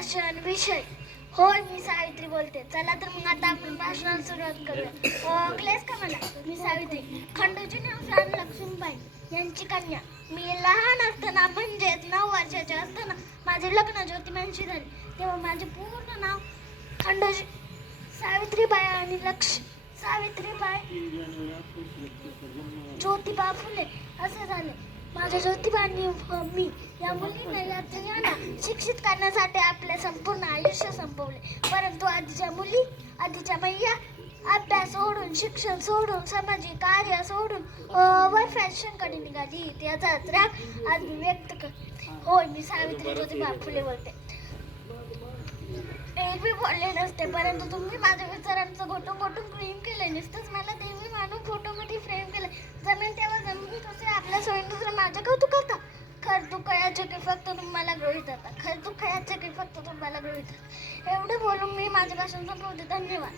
भाषण विषय. होय, मी सावित्री बोलते. चला तर मग आता आपण भाषणाला सुरुवात करूया. ओळखलेस का मला? मी सावित्री, खंडोजी राणी लक्ष्मीबाई यांची कन्या. मी लहान असताना म्हणजेच 9 वर्षाचे असताना माझे लग्न ज्योतिबांशी झाले. तेव्हा माझे पूर्ण नाव खंडोजी सावित्रीबाई आणि सावित्रीबाई ज्योतिबा फुले असे झाले. माझ्या ज्योतिबा आणि मी या मुलींना शिक्षित करण्यासाठी आपले संपूर्ण आयुष्य संपवले. परंतु आधीच्या मैया अभ्यास सोडून, शिक्षण सोडून, सामाजिक कार्य सोडून वर फॅशनकडे निघाली. त्याचाच राग आज मी व्यक्त करते. होय, मी सावित्री ज्योतिबा फुले बोलते. एरवी बोलले नसते, परंतु तुम्ही माझ्या विचारांचं घोटून प्रेम केले. नुसतंच मला देवी मानून फोटोमध्ये फ्रेम केले. जमेल तेव्हा जमीन कसे आपल्या सोयीनुसार माझं कौतुक करता. खर दुःख याचे की फक्त तुम्हाला गृहीत होता. एवढं बोलून मी माझ्या भाषण संपवते. धन्यवाद.